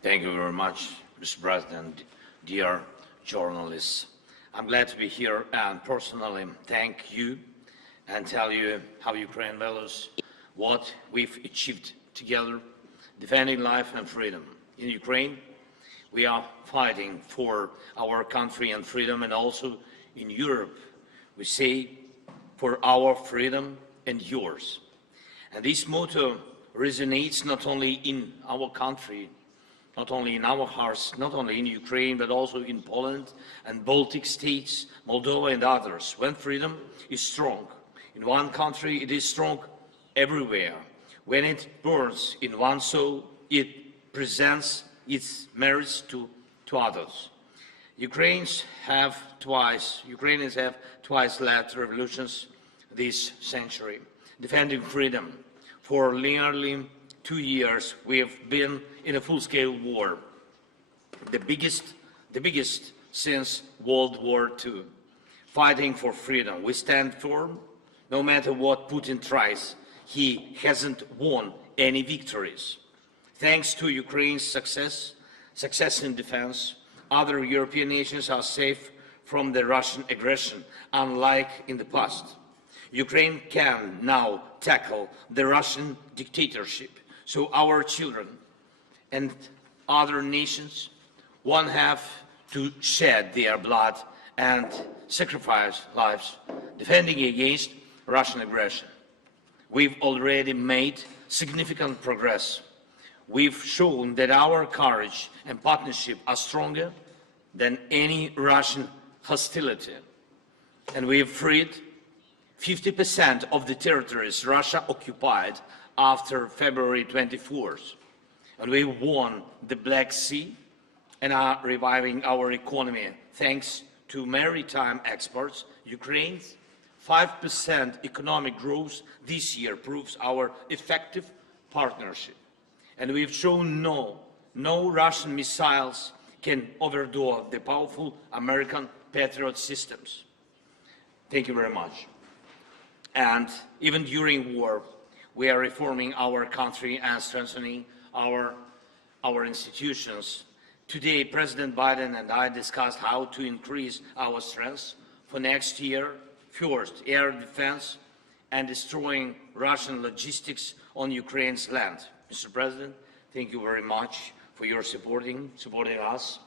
Thank you very much, Mr. President, dear journalists. I'm glad to be here and personally thank you and tell you how Ukraine values what we've achieved together, defending life and freedom. In Ukraine, we are fighting for our country and freedom, and also in Europe, we say for our freedom and yours. And this motto resonates not only in our country, not only in our hearts, not only in Ukraine, but also in Poland and Baltic states, Moldova and others. When freedom is strong in one country, it is strong everywhere. When it burns in one soul, it presents its merits to others. Ukrainians have twice led revolutions this century, defending freedom. For nearly 2 years, we have been in a full-scale war, the biggest since World War II, fighting for freedom. We stand firm, no matter what Putin tries. He hasn't won any victories. Thanks to Ukraine's success in defense, other European nations are safe from the Russian aggression, unlike in the past. Ukraine can now tackle the Russian dictatorship, so our children and other nations won't have to shed their blood and sacrifice lives defending against Russian aggression. We've already made significant progress. We've shown that our courage and partnership are stronger than any Russian hostility. And we have freed 50% of the territories Russia occupied after February 24th. And we won the Black Sea and are reviving our economy. Thanks to maritime exports, Ukraine's 5% economic growth this year proves our effective partnership. And we've shown no Russian missiles can overthrow the powerful American Patriot systems. Thank you very much. And even during war, we are reforming our country and strengthening our institutions. Today, President Biden and I discussed how to increase our strength for next year. First, air defense and destroying Russian logistics on Ukraine's land. Mr. President, thank you very much for your supporting us.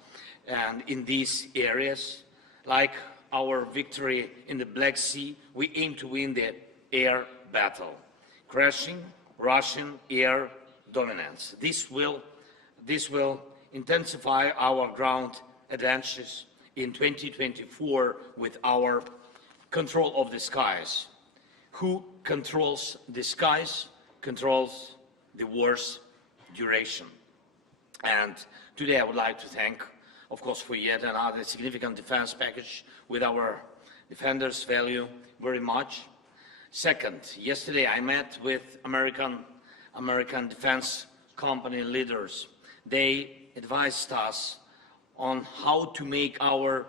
And in these areas, like our victory in the Black Sea, we aim to win the air battle, crushing Russian air dominance. This will intensify our ground advantages in 2024 with our control of the skies. Who controls the skies controls the war's duration. And today I would like to thank, of course, for yet another significant defense package with our defenders value very much. Second, yesterday I met with American defense company leaders. They advised us on how to make our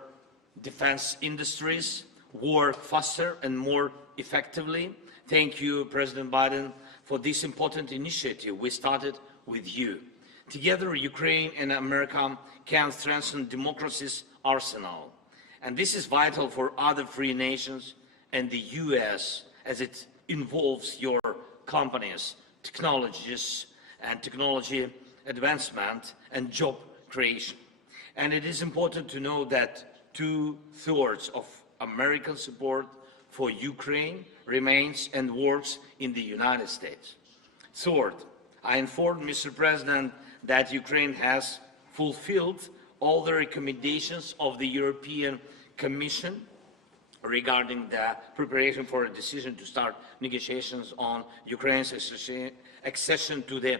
defense industries work faster and more effectively. Thank you, President Biden, for this important initiative. We started with you. Together, Ukraine and America can strengthen democracy's arsenal. And this is vital for other free nations and the US, as it involves your companies, technologies, and technology advancement and job creation. And it is important to know that 2/3 of American support for Ukraine remains and works in the United States. Third, I informed Mr. President that Ukraine has fulfilled all the recommendations of the European Commission regarding the preparation for a decision to start negotiations on Ukraine's accession to the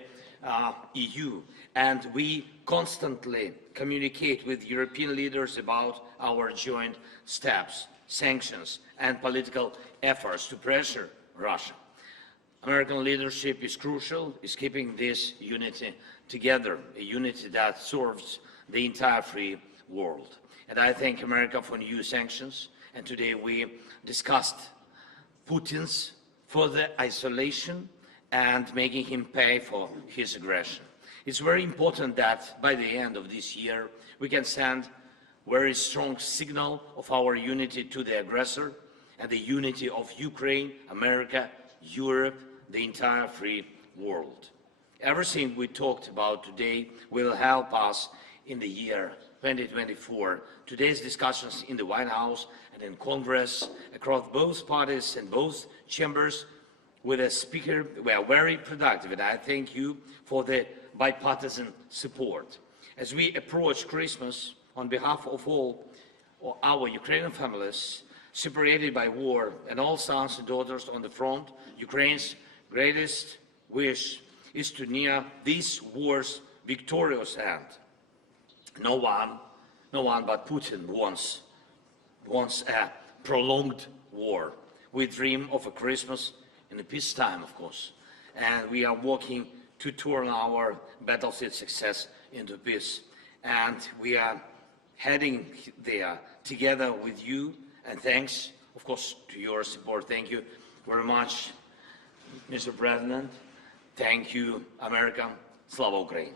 EU. And we constantly communicate with European leaders about our joint steps, sanctions, and political efforts to pressure Russia. American leadership is crucial, is keeping this unity together, a unity that serves the entire free world. And I thank America for new sanctions. And today we discussed Putin's further isolation and making him pay for his aggression. It's very important that by the end of this year, we can send a very strong signal of our unity to the aggressor and the unity of Ukraine, America, Europe, the entire free world. Everything we talked about today will help us in the year 2024. Today's discussions in the White House and in Congress, across both parties and both chambers, with a speaker, were very productive, and I thank you for the bipartisan support. As we approach Christmas, on behalf of all our Ukrainian families separated by war and all sons and daughters on the front, Ukraine's greatest wish is to near this war's victorious end. No one but Putin wants a prolonged war. We dream of a Christmas in the peacetime, of course, and we are working to turn our battlefield success into peace. And we are heading there together with you, and thanks, of course, to your support. Thank you very much, Mr. President. Thank you, America. Slava Ukraini.